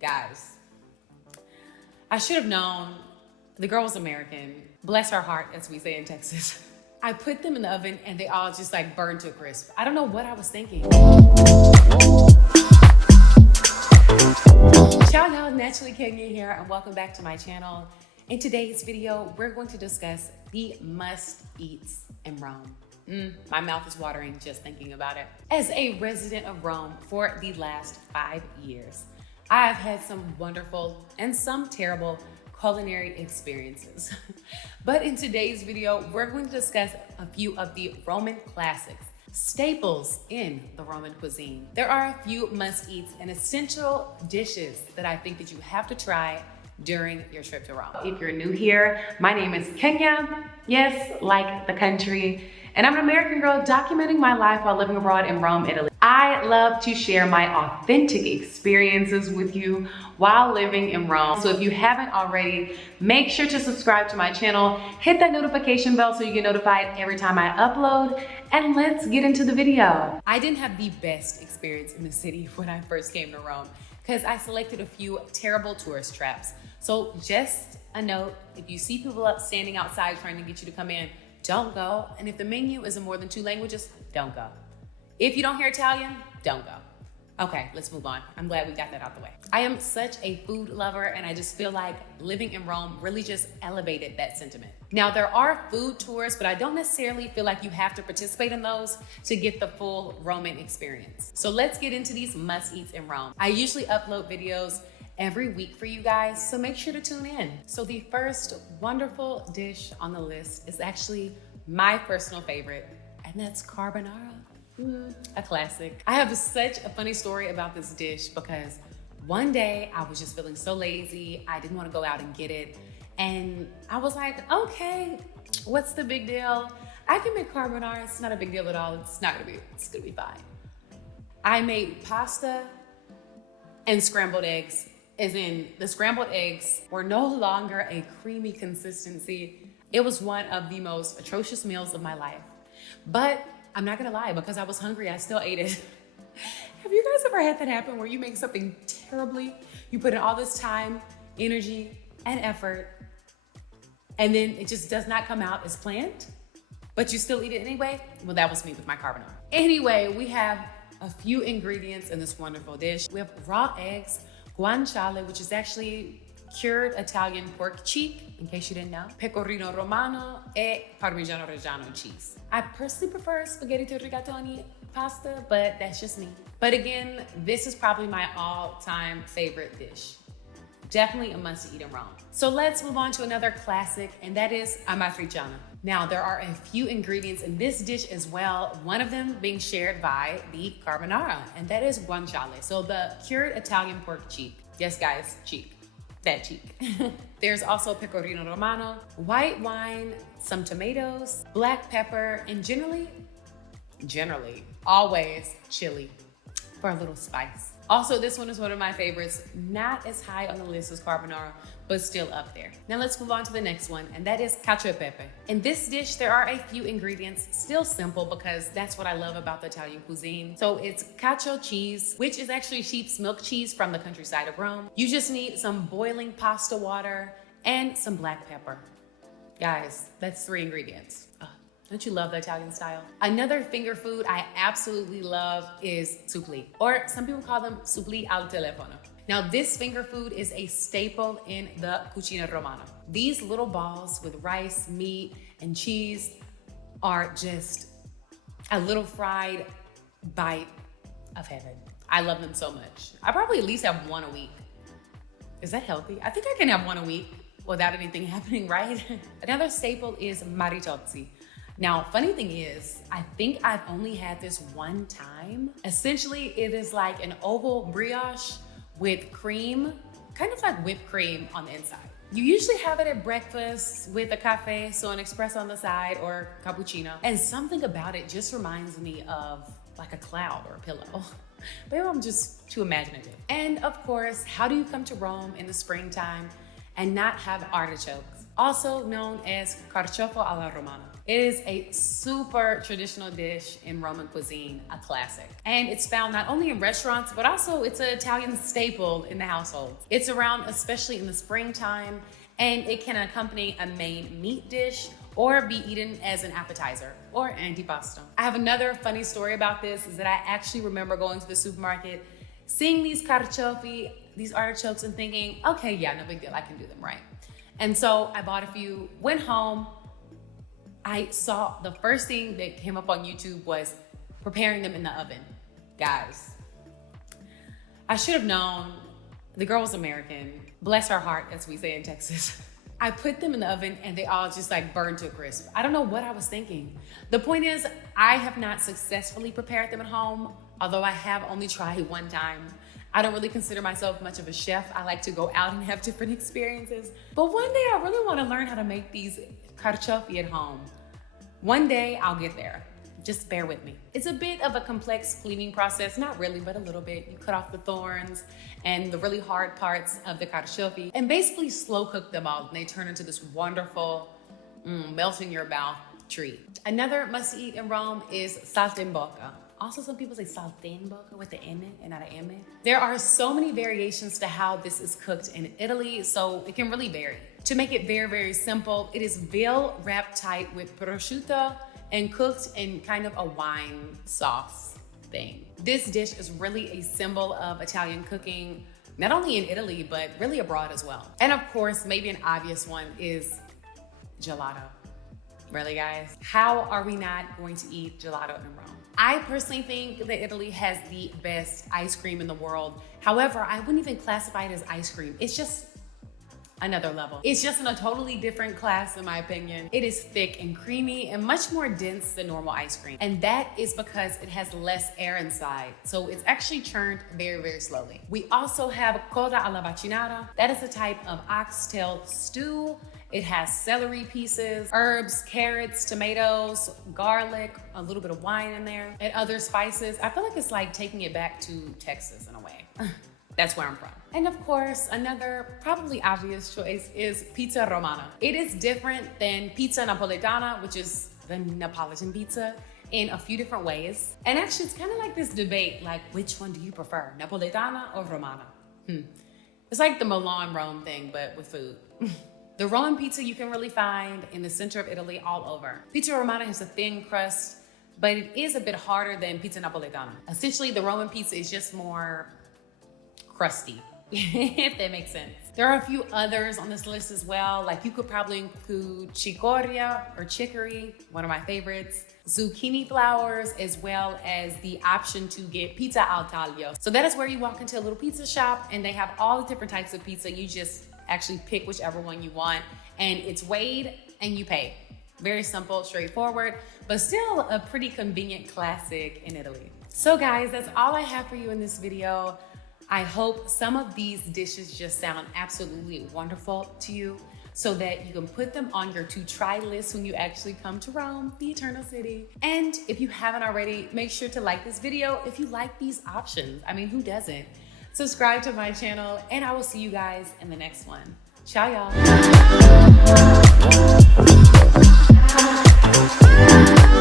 Guys, I should have known. The girl was American. Bless her heart, as we say in Texas. I put them in the oven and they all just like burned to a crisp. I don't know what I was thinking. Ciao, y'all, NaturallyKenya here, and welcome back to my channel. In today's video, we're going to discuss the must-eats in Rome. My mouth is watering just thinking about it. As a resident of Rome for the last 5 years, I've had some wonderful and some terrible culinary experiences. But in today's video, we're going to discuss a few of the Roman classics, staples in the Roman cuisine. There are a few must-eats and essential dishes that I think that you have to try during your trip to Rome. If you're new here, my name is Kenya. Yes, like the country. And I'm an American girl documenting my life while living abroad in Rome, Italy. I love to share my authentic experiences with you while living in Rome. So if you haven't already, make sure to subscribe to my channel, hit that notification bell so you get notified every time I upload, and let's get into the video. I didn't have the best experience in the city when I first came to Rome because I selected a few terrible tourist traps. So just a note, if you see people standing outside trying to get you to come in, don't go. And if the menu is in more than 2 languages, don't go. If you don't hear Italian, don't go. Okay, let's move on. I'm glad we got that out the way. I am such a food lover, and I just feel like living in Rome really just elevated that sentiment. Now, there are food tours, but I don't necessarily feel like you have to participate in those to get the full Roman experience. So let's get into these must-eats in Rome. I usually upload videos every week for you guys, so make sure to tune in. So the first wonderful dish on the list is actually my personal favorite, and that's carbonara. A classic. I have such a funny story about this dish because one day I was just feeling so lazy. I didn't want to go out and get it. And I was like, okay, what's the big deal? I can make carbonara. It's not a big deal at all. It's gonna be fine. I made pasta and scrambled eggs, as in the scrambled eggs were no longer a creamy consistency. It was one of the most atrocious meals of my life. But I'm not gonna lie, because I was hungry, I still ate it. Have you guys ever had that happen where you make something terribly, you put in all this time, energy, and effort, and then it just does not come out as planned, but you still eat it anyway? Well, that was me with my carbonara. Anyway, we have a few ingredients in this wonderful dish. We have raw eggs, guanciale, which is actually cured Italian pork cheek, in case you didn't know, pecorino romano, e parmigiano reggiano cheese. I personally prefer spaghetti to rigatoni pasta, but that's just me. But again, this is probably my all-time favorite dish. Definitely a must-eat in Rome. So let's move on to another classic, and that is amatriciana. Now, there are a few ingredients in this dish as well, one of them being shared by the carbonara, and that is guanciale. So the cured Italian pork cheek. Yes, guys, cheek. That cheek. There's also pecorino romano, white wine, some tomatoes, black pepper, and generally, always chili for a little spice. Also, this one is one of my favorites, not as high on the list as carbonara, but still up there. Now let's move on to the next one, and that is cacio e pepe. In this dish, there are a few ingredients, still simple because that's what I love about the Italian cuisine. So it's cacio cheese, which is actually sheep's milk cheese from the countryside of Rome. You just need some boiling pasta water and some black pepper. Guys, that's 3 ingredients. Don't you love the Italian style? Another finger food I absolutely love is supplì, or some people call them supplì al telefono. Now, this finger food is a staple in the cucina romana. These little balls with rice, meat, and cheese are just a little fried bite of heaven. I love them so much. I probably at least have one a week. Is that healthy? I think I can have one a week without anything happening, right? Another staple is maritozzi. Now, funny thing is, I think I've only had this one time. Essentially, it is like an oval brioche with cream, kind of like whipped cream on the inside. You usually have it at breakfast with a cafe, so an espresso on the side or cappuccino. And something about it just reminds me of like a cloud or a pillow. Maybe I'm just too imaginative. And of course, how do you come to Rome in the springtime and not have artichokes? also known as carciofo alla romana. It is a super traditional dish in Roman cuisine, a classic. And it's found not only in restaurants, but also it's an Italian staple in the household. It's around especially in the springtime, and it can accompany a main meat dish or be eaten as an appetizer or antipasto. I have another funny story about this, is that I actually remember going to the supermarket, seeing these carciofi, these artichokes, and thinking, okay, yeah, no big deal, I can do them right. And so I bought a few, went home. I saw the first thing that came up on YouTube was preparing them in the oven. Guys, I should have known. The girl was American, bless her heart, as we say in Texas. I put them in the oven and they all just like burned to a crisp. I don't know what I was thinking. The point is, I have not successfully prepared them at home, although I have only tried one time. I don't really consider myself much of a chef. I like to go out and have different experiences. But one day I really want to learn how to make these carciofi at home. One day I'll get there. Just bear with me. It's a bit of a complex cleaning process, not really, but a little bit. You cut off the thorns and the really hard parts of the carciofi and basically slow cook them all, and they turn into this wonderful, melt in your mouth treat. Another must eat in Rome is saltimbocca. Also, some people say saltimbocca with the N and not an M. There are so many variations to how this is cooked in Italy, so it can really vary. To make it very, very simple, it is veal wrapped tight with prosciutto and cooked in kind of a wine sauce thing. This dish is really a symbol of Italian cooking, not only in Italy, but really abroad as well. And of course, maybe an obvious one is gelato. Really, guys? How are we not going to eat gelato in Rome? I personally think that Italy has the best ice cream in the world. However, I wouldn't even classify it as ice cream. It's just another level. It's just in a totally different class, in my opinion. It is thick and creamy and much more dense than normal ice cream. And that is because it has less air inside. So it's actually churned very, very slowly. We also have coda alla vaccinata. That is a type of oxtail stew. It has celery pieces, herbs, carrots, tomatoes, garlic, a little bit of wine in there, and other spices. I feel like it's like taking it back to Texas in a way. That's where I'm from. And of course, another probably obvious choice is pizza romana. It is different than pizza napoletana, which is the Neapolitan pizza, in a few different ways. And actually, it's kind of like this debate, like, which one do you prefer, Napoletana or Romana? It's like the Milan Rome thing, but with food. The Roman pizza you can really find in the center of Italy all over. Pizza Romana has a thin crust, but it is a bit harder than pizza Napoletana. Essentially, the Roman pizza is just more crusty, if that makes sense. There are a few others on this list as well. Like you could probably include cicoria or chicory, one of my favorites, zucchini flowers, as well as the option to get pizza al taglio. So that is where you walk into a little pizza shop and they have all the different types of pizza. You just actually pick whichever one you want and it's weighed and you pay. Very simple, straightforward, but still a pretty convenient classic in Italy. So guys, that's all I have for you in this video. I hope some of these dishes just sound absolutely wonderful to you so that you can put them on your to-try list when you actually come to Rome, the Eternal City. And if you haven't already, make sure to like this video if you like these options. I mean, who doesn't? Subscribe to my channel and I will see you guys in the next one. Ciao, y'all.